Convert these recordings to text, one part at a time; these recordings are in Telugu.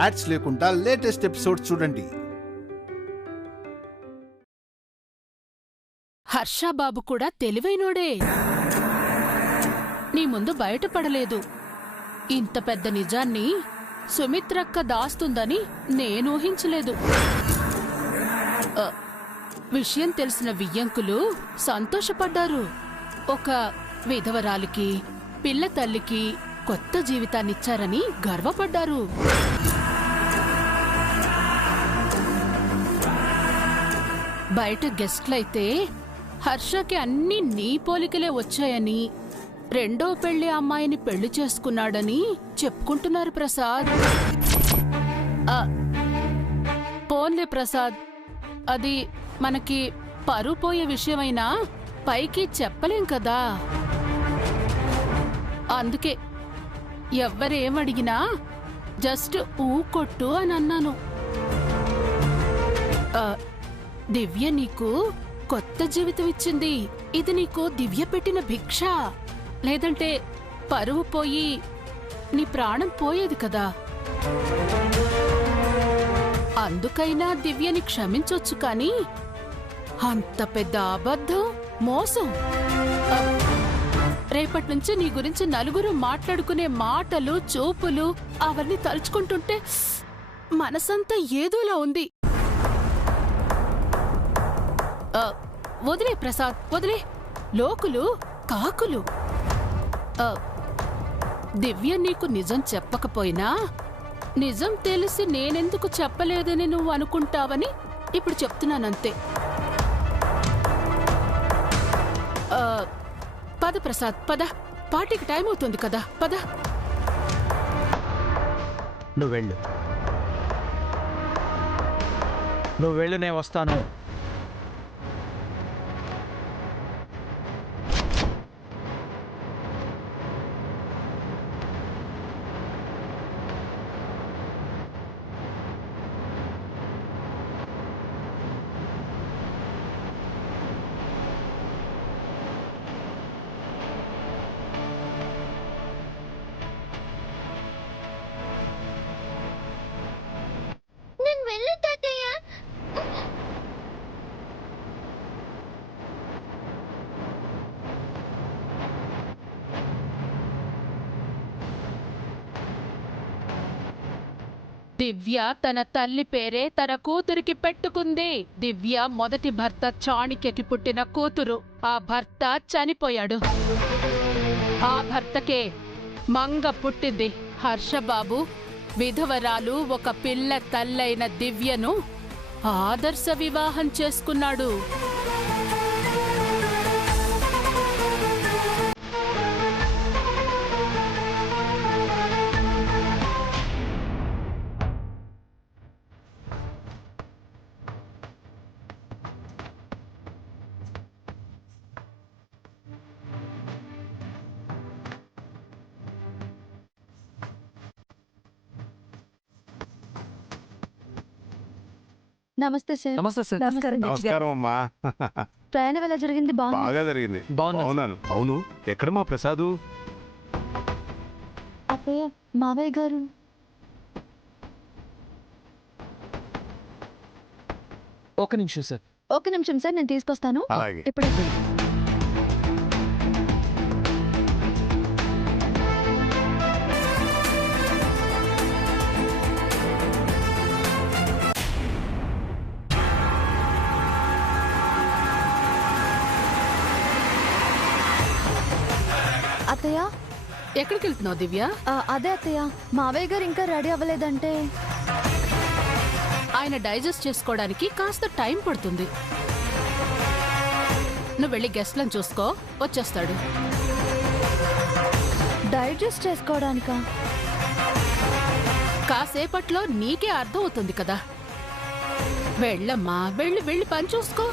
యాడ్స్ లేకుండా లేటెస్ట్ ఎపిసోడ్స్ చూడండి. హర్షబాబు కూడా తెలివైనోడే. నీ ముందు బయటపడలేదు. ఇంత పెద్ద నిజాన్ని సుమిత్రక్క దాస్తుందని నేనూహించలేదు. విషయం తెలిసిన వియ్యంకులు సంతోషపడ్డారు. ఒక విధవరాలికి, పిల్ల తల్లికి కొత్త జీవితాన్నిచ్చారని గర్వపడ్డారు. బయట గెస్ట్లైతే హర్షకి అన్నీ నీ పోలికలే వచ్చాయని, రెండో పెళ్లి అమ్మాయిని పెళ్లి చేసుకున్నాడని చెప్పుకుంటున్నారు ప్రసాద్. పోన్లే ప్రసాద్, అది మనకి పరువు పోయే విషయమైనా పైకి చెప్పలేం కదా. అందుకే ఎవ్వరేమడిగినా జస్ట్ ఊకొట్టు అని అన్నాను. దివ్య నీకు కొత్త జీవితం ఇచ్చింది. ఇది నీకు దివ్య పెట్టిన భిక్ష. లేదంటే పరువు పోయి నీ ప్రాణం పోయేది కదా. అందుకైనా దివ్యని క్షమించొచ్చు కాని అంత పెద్ద అబద్ధం, మోసం. రేపటి నుంచి నీ గురించి నలుగురు మాట్లాడుకునే మాటలు, చూపులు అవన్నీ తలుచుకుంటుంటే మనసంతా ఏదోలా ఉంది. వదిలే ప్రసాద్, వదిలే. లోకులు కాకులు. దివ్య నీకు నిజం చెప్పకపోయినా నిజం తెలిసి నేనెందుకు చెప్పలేదని నువ్వు అనుకుంటావని ఇప్పుడు చెప్తున్నానంతే. పద ప్రసాద్, పద. పార్టీకి టైం అవుతుంది కదా, పద. నువ్వు వెళ్ళు, నేను వస్తాను. దివ్య తన తల్లి పేరే తన కూతురికి పెట్టుకుంది. దివ్య మొదటి భర్త చాణిక్యకి పుట్టిన కూతురు. ఆ భర్త చనిపోయాడు. ఆ భర్తకే మంగ పుట్టింది. హర్షబాబు విధవరాలు ఒక పిల్ల తల్లైన దివ్యను ఆదర్శ వివాహం చేసుకున్నాడు. నమస్తే సార్. నమస్తే సార్. నమస్కారం అమ్మా. ప్రయాణం ఎలా జరిగింది? బాగా జరిగింది. బాగున్నాను. అవును, ఎక్కడ మా ప్రసాదు? అత్తయ్య, మావయ్య గారు. ఒక నిమిషం సార్. ఒక నిమిషం సార్, నేను తీసుకొస్తాను. అలాగే. ఇప్పుడు అత్తయ్య, ఎక్కడికి వెళ్తున్నావు దివ్య? అదే అత్తయ్య, మావయ్య గారు ఇంకా రెడీ అవ్వలేదంటే. ఆయన డైజెస్ట్ చేసుకోవడానికి కాస్త టైం పడుతుంది. నువ్వు వెళ్ళి గెస్ట్లను చూసుకో, వచ్చేస్తాడు. డైజెస్ట్ చేసుకోవడానికా? కాసేపట్లో నీకే అర్థం అవుతుంది కదా. వెళ్ళమ్మా, వెళ్ళి పని చూసుకో.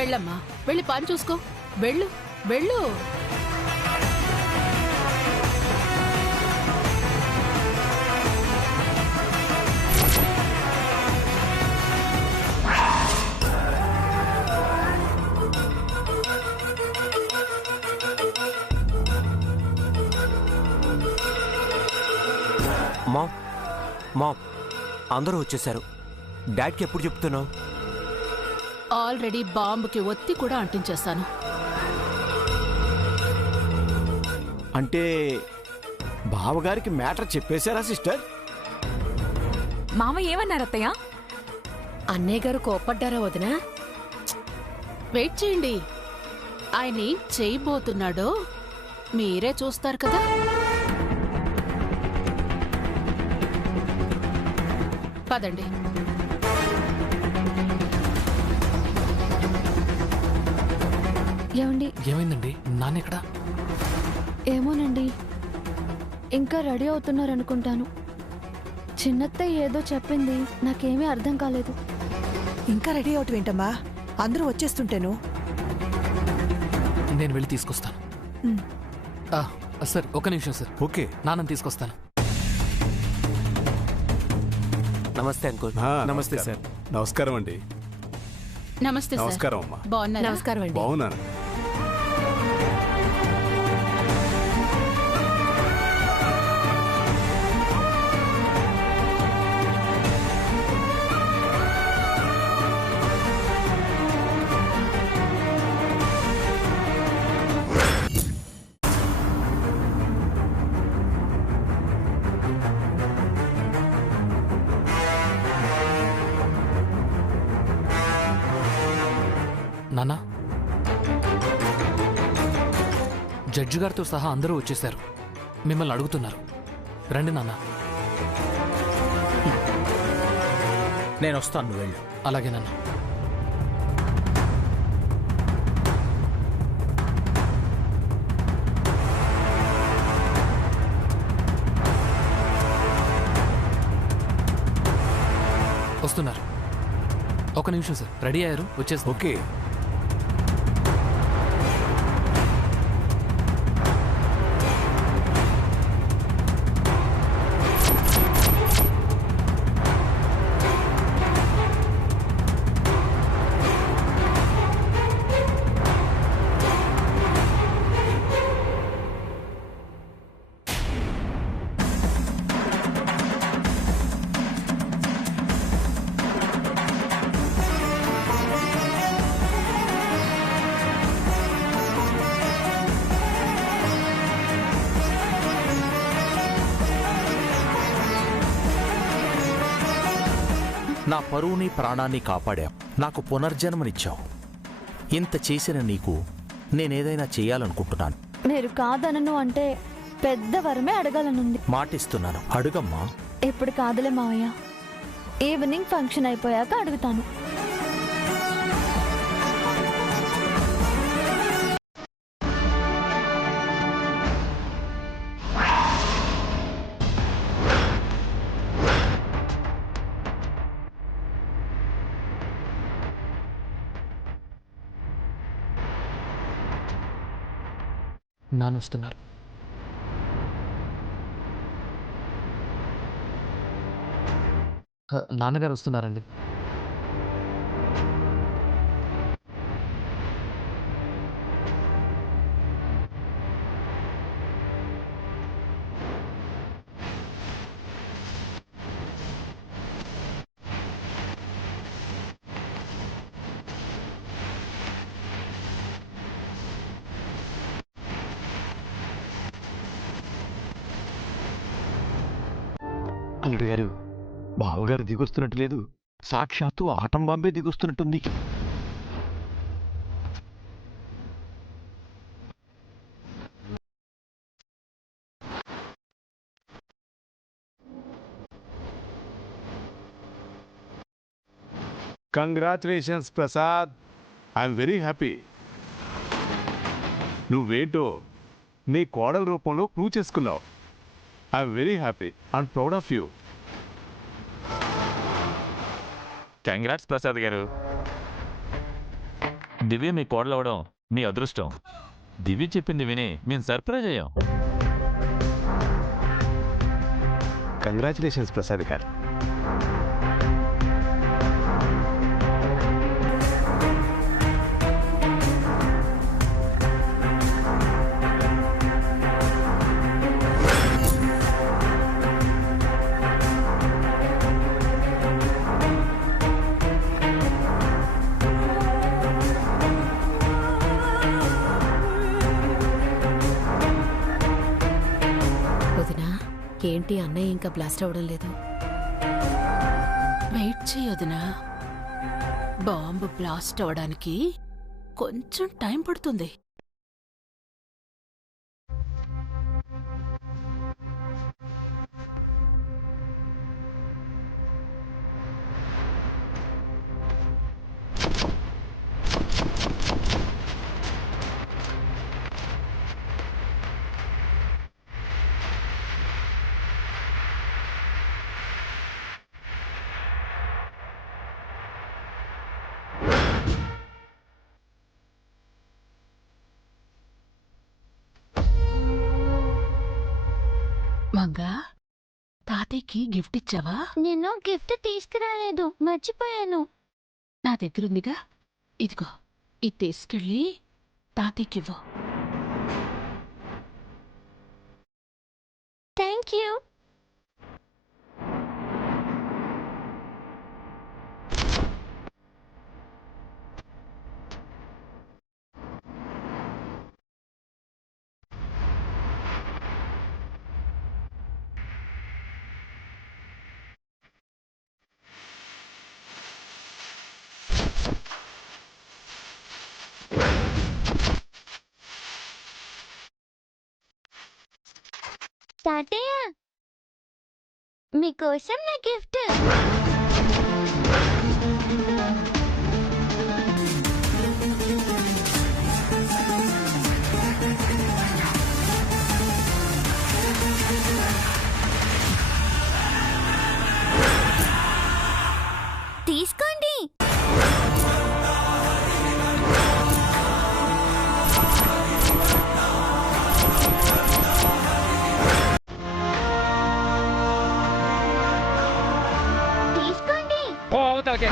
వెళ్ళమ్మా, వెళ్ళి పని చూసుకో. వెళ్ళు. మామ్ మామ్ అందరూ వచ్చేసారు. డాడ్కి ఎప్పుడు చెప్తున్నావు? ఆల్రెడీ బాంబుకి ఒత్తి కూడా అంటించేశాను. అంటే బావగారికి మ్యాటర్ చెప్పేశారా సిస్టర్? మామ ఏమన్నారు అత్తయ్య? అన్నయ్య గారు కోప్పడ్డారా వదినా? వెయిట్ చేయండి, ఆయన ఏం చేయబోతున్నాడో మీరే చూస్తారు కదా. పదండి. ఏమండి? ఏమైందండి? నాన్నెక్కడ? ఏమోనండి, ఇంకా రెడీ అవుతున్నారనుకుంటాను. చిన్నత్తయ్య ఏదో చెప్పింది, నాకేమీ అర్థం కాలేదు. ఇంకా రెడీ అవటం ఏంటమ్మా? అందరూ వచ్చేస్తుంటేను. నేను వెళ్ళి తీసుకొస్తాను. సార్ ఒక నిమిషం సార్. ఓకే. నాన్నని తీసుకొస్తాను. నమస్తే అంకుల్. నమస్తే సార్. నమస్కారం అండి. నమస్తే సార్. నమస్కారం అమ్మా. బాగున్నారా? నమస్కారం అండి. బాగున్నాను. నాన్న, జడ్జి గారితో సహా అందరూ వచ్చేశారు. మిమ్మల్ని అడుగుతున్నారు. రండి నాన్న. నేను వస్తాను, నువ్వు వెళ్ళు. అలాగే నాన్న. వస్తున్నారు. ఒక నిమిషం సార్. రెడీ అయ్యారు? వచ్చేసి. ఓకే. నా పరువుని ప్రాణాన్ని కాపాడావు. నాకు పునర్జన్మనిచ్చావు. ఇంత చేసిన నీకు నేనేదైనా చేయాలనుకుంటున్నాను. మీరు కాదనను అంటే పెద్ద వరమే అడగాలనుంది. మాటిస్తున్నాను, అడుగమ్మా. ఇప్పుడు కాదులే మావయ్య, ఈవినింగ్ ఫంక్షన్ అయిపోయాక అడుగుతాను. నాన్న వస్తున్నారు. నాన్నగారు వస్తున్నారండి. అల్లుడు గారు, బావగారు దిగొస్తున్నట్టు లేదు. సాక్షాత్తు ఆటం బాంబే దిగొస్తున్నట్టుంది. Congratulations Prasad. I'm very happy. నువ్వేంటో నీ కోడల రూపంలో ప్రూవ్ చేసుకున్నావు. I'm very happy and proud of you. Congrats Prasad garu. Divya మీ కోడలు అవడం మీ అదృష్టం. దివ్య చెప్పింది విని మేము సర్ప్రైజ్ అయ్యాం. కంగ్రాచులేషన్స్ ప్రసాద్ గారు. అదేంటి అన్నయ్య ఇంకా బ్లాస్ట్ అవడం లేదు? వెయిట్ చేయొదినా, బాంబు బ్లాస్ట్ అవడానికి కొంచెం టైం పడుతుంది. మంగా, తాతయ్యకి గిఫ్ట్ ఇచ్చావా? నేను గిఫ్ట్ తీసుకురాలేదు, మర్చిపోయాను. నా దగ్గరుందిగా, ఇదిగో ఇది తీసుకెళ్ళి తాతయ్యకివ్వు. Thank you. తాతయ్య, మీకోసం నా గిఫ్ట్. తీసుకోండి. ఓకే.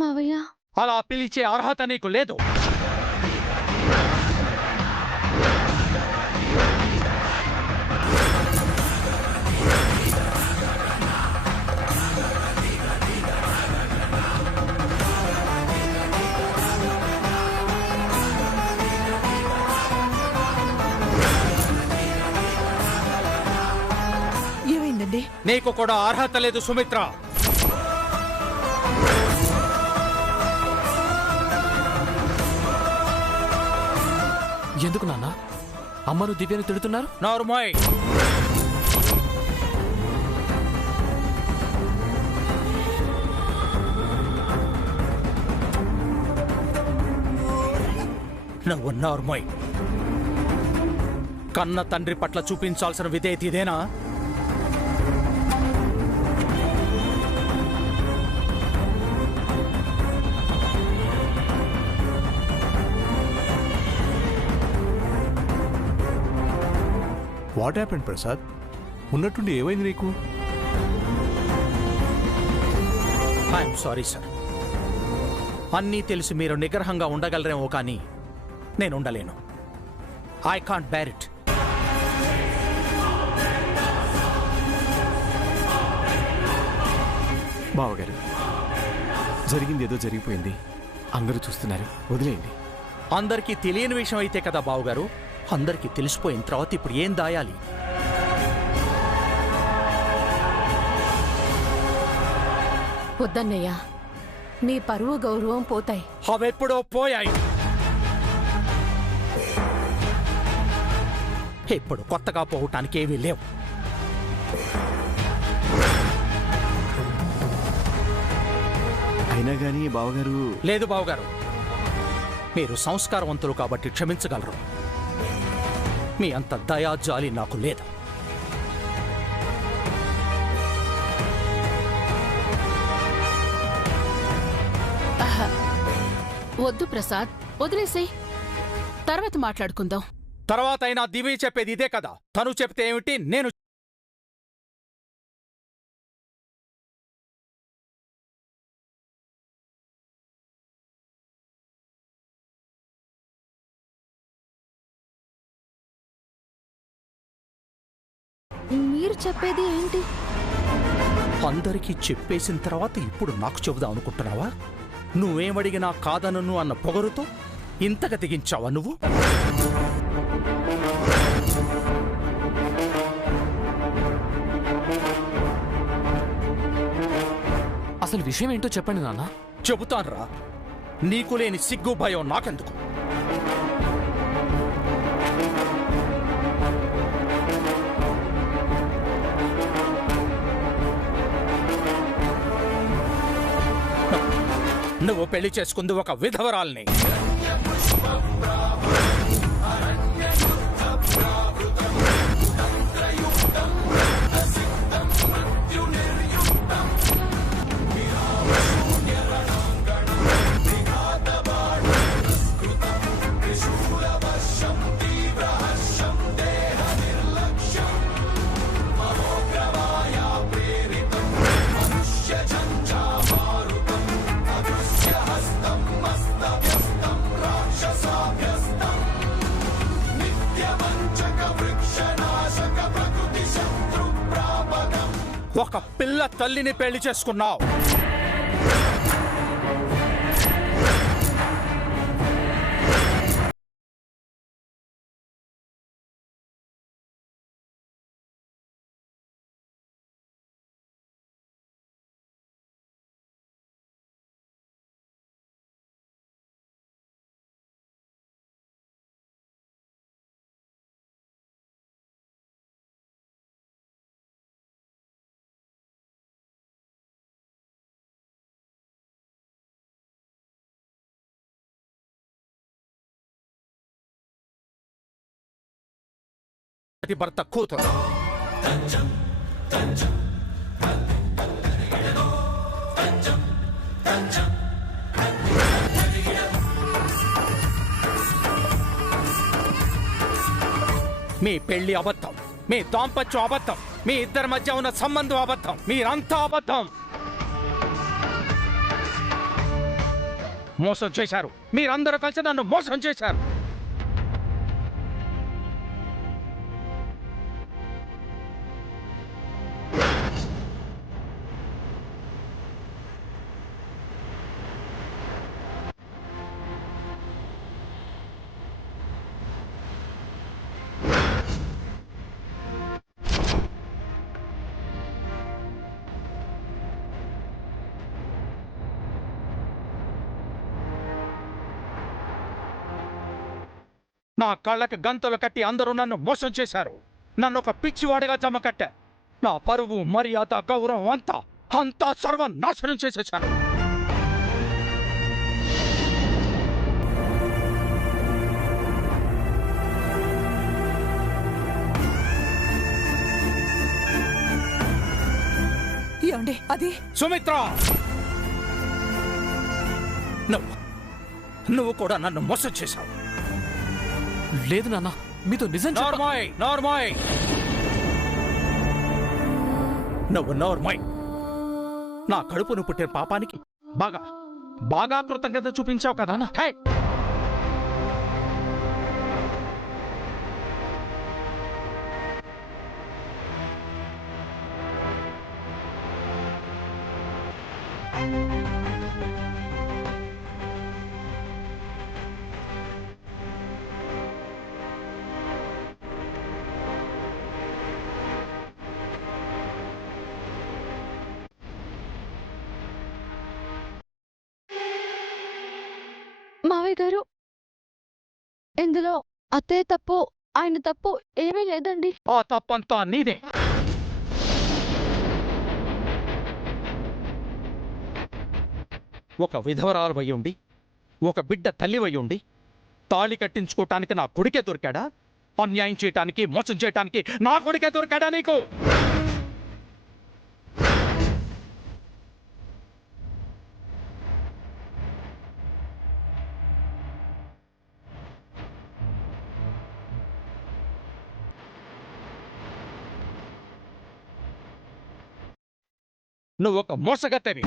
మావయ్య, అలా పిలిచే అర్హత నీకు లేదు. ఏమైందండి? నీకు కూడా అర్హత లేదు సుమిత్ర. ఎందుకు నాన్న అమ్మను దివ్యను తిడుతున్నారు? నార్మల్. నువ్వు నార్మల్. కన్న తండ్రి పట్ల చూపించాల్సిన విధేయత ఇదేనా? What happened Prasad? ఉన్నట్టుండి ఏమైంది నీకు? I'm sorry sir. అన్నీ తెలిసి మీరు నిగ్రహంగా ఉండగలరేమో కానీ నేను ఉండలేను. I can't bear it. బావగారు, జరిగింది ఏదో జరిగిపోయింది, అందరూ చూస్తున్నారు, వదిలేయండి. అందరికీ తెలియని విషయం అయితే కదా బావుగారు. అందరికీ తెలిసిపోయిన తర్వాత ఇప్పుడు ఏం దాయాలి? వద్దన్నయ్య, మీ పరువు గౌరవం పోతాయి. అవెప్పుడో పోయాయి. ఇప్పుడు కొత్తగా పోవటానికి ఏమీ లేవు. అయినా కానీ బావగారు. లేదు బావగారు, మీరు సంస్కారవంతులు కాబట్టి క్షమించగలరు. మీ అంత దయా జాలి నాకు లేదు. వద్దు ప్రసాద్, వదిలేసేయ్, తర్వాత మాట్లాడుకుందాం. తర్వాత అయినా దివి చెప్పేది ఇదే కదా. తను చెప్తే ఏమిటి, నేను మీరు చెప్పేది ఏంటి? అందరికీ చెప్పేసిన తర్వాత ఇప్పుడు నాకు చెబుదాం అనుకుంటున్నావా? నువ్వేమడిగినా కాదనను అన్న పొగరుతో ఇంతగా తెగించావా నువ్వు? అసలు విషయం ఏంటో చెప్పండి నాన్న. చెబుతాన్రా. నీకు లేని సిగ్గు భయం నాకెందుకు? నువ్వు పెళ్లి చేసుకుంది ఒక విధవరాల్ని. ఒక పిల్ల తల్లిని పెళ్లి చేసుకున్నావు. భర్త కూతురు. మీ పెళ్లి అబద్ధం, మీ దాంపత్యం అబద్ధం, మీ ఇద్దరి మధ్య ఉన్న సంబంధం అబద్ధం, మీరంతా అబద్ధం. మోసం చేశారు. మీరందరూ కలిసి నన్ను మోసం చేశారు. నా కళ్ళకి గంతలు కట్టి అందరూ నన్ను మోసం చేశారు. నన్ను ఒక పిచ్చివాడిగా జమకట్టా. నా పరువు, మర్యాద, గౌరవం అంతా సర్వనాశనం చేసేశాను. ఏమండి అది? సుమిత్ర, నువ్వు కూడా నన్ను మోసం చేశావు. లేదు నాన్న, మీతో నిజం. నువ్వు నోర్మాయ్. నా కడుపును పుట్టిన పాపానికి బాగా కృతజ్ఞత చూపించావు కదా. మావయ్య గారు, ఇందులో అత్తయ్య తప్పు ఆయన తప్పు ఏమీ లేదండి. ఆ తప్పంతా నీదే. ఒక విధవరాలు ఉండి, ఒక బిడ్డ తల్లి ఉండి, తాళి కట్టించుకోవటానికి నా కొడుకే దొరికాడా? అన్యాయం చేయటానికి, మోసం చేయటానికి నా కొడుకే దొరికాడా నీకు? నువ్వు ఒక మోసగత్తెవి.